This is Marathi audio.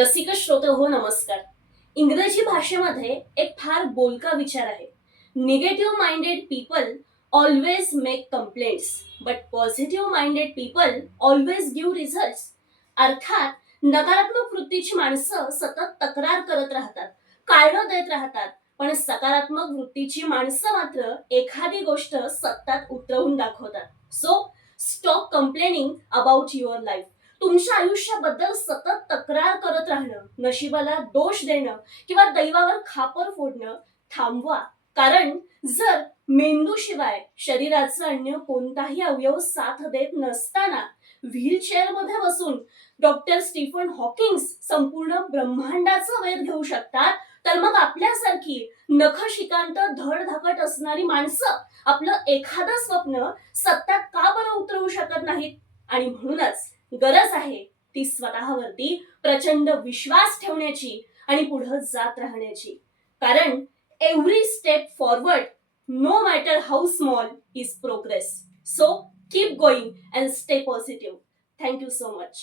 रसिक श्रोते हो नमस्कार. इंग्रजी भाषेमध्ये एक फार बोलका विचार आहे. Negative minded people always make complaints but positive minded people always give results. अर्थात नकारात्मक वृत्तीची माणसं सतत तक्रार करत राहतात, कारणं देत राहतात, पण सकारात्मक वृत्तीची माणसं मात्र एखादी गोष्ट सत्यात उतरवून दाखवतात. So stop complaining about your life. तुमच्या आयुष्याबद्दल सतत तक्रार करत राहणं, नशिबाला दोष देणं किंवा दैवावर खापर फोडणं थांबवा. कारण जर मेंदूशिवाय शरीराचा अन्य कोणताही अवयव साथ देत नसताना व्हीलचेअर मध्ये बसून डॉक्टर स्टीफन हॉकिंग्स संपूर्ण ब्रह्मांडाचा वेध घेऊ शकतात, तर मग आपल्यासारखी नखशिकांत धडधाकट असणारी माणसं आपलं एखादं स्वप्न सत्यात का बरं उतरवू शकत नाहीत? आणि म्हणूनच गरज आहे ती स्वतःवरती प्रचंड विश्वास ठेवण्याची आणि पुढे जात राहण्याची. कारण every step forward, no matter how small, is progress. So keep going and stay positive. Thank you so much.